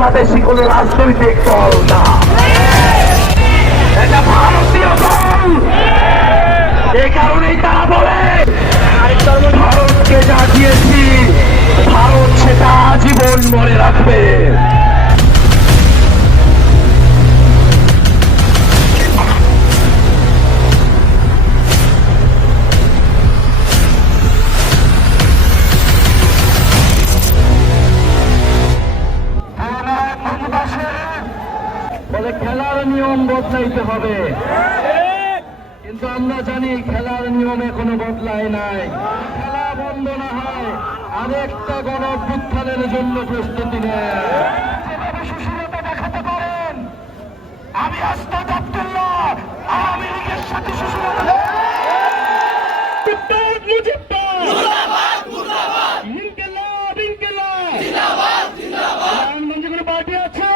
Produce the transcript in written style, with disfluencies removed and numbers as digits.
বাংলাদেশি কোন রাজনৈতিক দল না, এটা ভারতীয় দল। এই কারণেই তারা বলে ভারতকে যা দিয়েছি ভারত সেটা আজীবন মনে রাখবে। বলে খেলার নিয়ম বদলাইতে হবে, কিন্তু আমরা জানি খেলার নিয়ম এখনো বদলায় নাই। খেলা বন্ধ না হয় আরেকটা গণ অভ্যুত্থানের জন্য প্রস্তুতি নেয়। যেভাবে সুশীলতা দেখাতে পারেন, আমি আস্তাদ আব্দুল্লাহ আওয়ামী লীগের সাথে সুশীলতা পার্টি আছে।